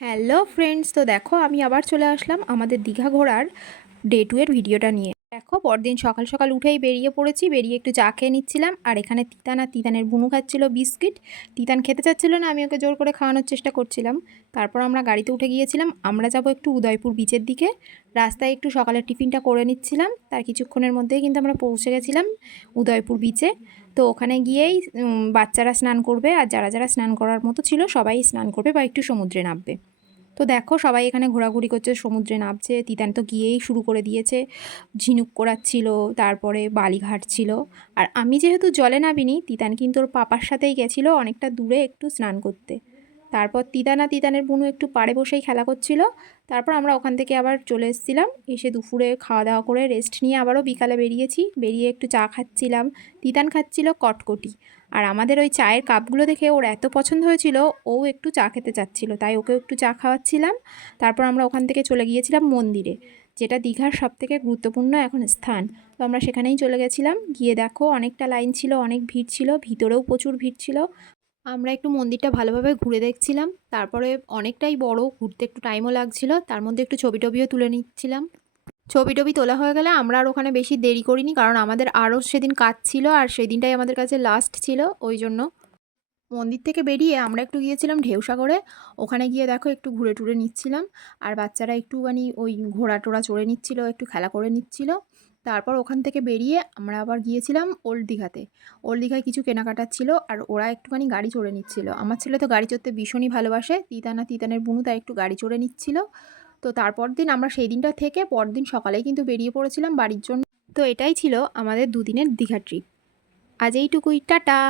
Hello friends, তো দেখো আমি আবার চলে আসলাম আমাদের দীঘা ঘোরার ডে 2 এর ভিডিওটা নিয়ে। দেখো পরদিন সকাল সকাল উঠেই বেরিয়ে পড়েছি, বেরিয়ে একটু চা খেয়ে নিচ্ছিলাম। আর এখানে তিতান আর তিতানের বুনু খাচ্ছিল বিস্কিট। তিতান খেতে চাচ্ছিল না, আমি ওকে জোর করে খাওয়ানোর চেষ্টা করছিলাম। তারপর আমরা গাড়িতে উঠে গিয়েছিলাম। আমরা যাব একটু উদয়পুর বিচের দিকে। রাস্তায় একটু সকালের টিফিনটা করে নিচ্ছিলাম, তার কিছুক্ষণের মধ্যেই কিন্তু আমরা পৌঁছে গেছিলাম উদয়পুর বিচে। তো ওখানে গিয়েই বাচ্চারা স্নান করবে, আর যারা যারা স্নান করার মতো ছিল সবাই স্নান করবে বা একটু সমুদ্রে নামবে। তো দেখো সবাই এখানে ঘোরাঘুরি করছে, সমুদ্রে নামছে। তিতান তো গিয়েই শুরু করে দিয়েছে, ঝিনুক করাচ্ছিল, তারপরে বালিঘাট ছিল। আর আমি যেহেতু জলে নামিনি, তিতান কিন্তু ওর পাপার সাথেই গেছিলো অনেকটা দূরে একটু স্নান করতে। তারপর তিতান আর তিতানের বুনু একটু পাড়ে বসেই খেলা করছিল। তারপর আমরা ওখান থেকে আবার চলে এসেছিলাম, এসে দুপুরে খাওয়া দাওয়া করে রেস্ট নিয়ে আবারও বিকালে বেরিয়েছি। বেরিয়ে একটু চা খাচ্ছিলাম, তিতান খাচ্ছিল কটকটি। আর আমাদের ওই চায়ের কাপগুলো দেখে ওর এত পছন্দ হয়েছিল, ও একটু চা খেতে চাচ্ছিল, তাই ওকেও একটু চা খাওয়াচ্ছিলাম। তারপর আমরা ওখান থেকে চলে গিয়েছিলাম মন্দিরে, যেটা দীঘার সবথেকে গুরুত্বপূর্ণ এখন স্থান। তো আমরা সেখানেই চলে গেছিলাম। গিয়ে দেখো অনেকটা লাইন ছিল, অনেক ভিড় ছিল, ভিতরেও প্রচুর ভিড় ছিল। আমরা একটু মন্দিরটা ভালোভাবে ঘুরে দেখছিলাম। তারপরে অনেকটাই বড়, ঘুরতে একটু টাইমও লাগছিল, তার মধ্যে একটু ছবি টবিও তুলে নিচ্ছিলাম। ছবি টবি তোলা হয়ে গেলে আমরা আর ওখানে বেশি দেরি করিনি, কারণ আমাদের আরও সেদিন কাজ ছিল, আর সেই দিনটাই আমাদের কাছে লাস্ট ছিল। ওই জন্য মন্দির থেকে বেরিয়ে আমরা একটু গিয়েছিলাম ঢেউসাগরে। ওখানে গিয়ে দেখো একটু ঘুরে টুরে নিচ্ছিলাম, আর বাচ্চারা একটুখানি ওই ঘোড়া টোড়া চড়ে নিচ্ছিল, একটু খেলা করে নিচ্ছিল। তারপর ওখান থেকে বেরিয়ে আমরা আবার গিয়েছিলাম ওল্ড দীঘাতে। ওল্ড দীঘায় কিছু কেনাকাটার ছিল, আর ওরা একটুখানি গাড়ি চড়ে নিচ্ছিল। আমার ছেলে তো গাড়ি চড়তে ভীষণই ভালোবাসে, তিতানা তিতানের বুনু তাই একটু গাড়ি চড়ে নিচ্ছিল। তো তারপর দিন আমরা সেই দিনটা থেকে পরদিন সকালেই কিন্তু বেরিয়ে পড়েছিলাম বাড়ির জন্য। তো এটাই ছিল আমাদের দুদিনের দীঘা ট্রিপ। আজ এইটুকুই, টাটা।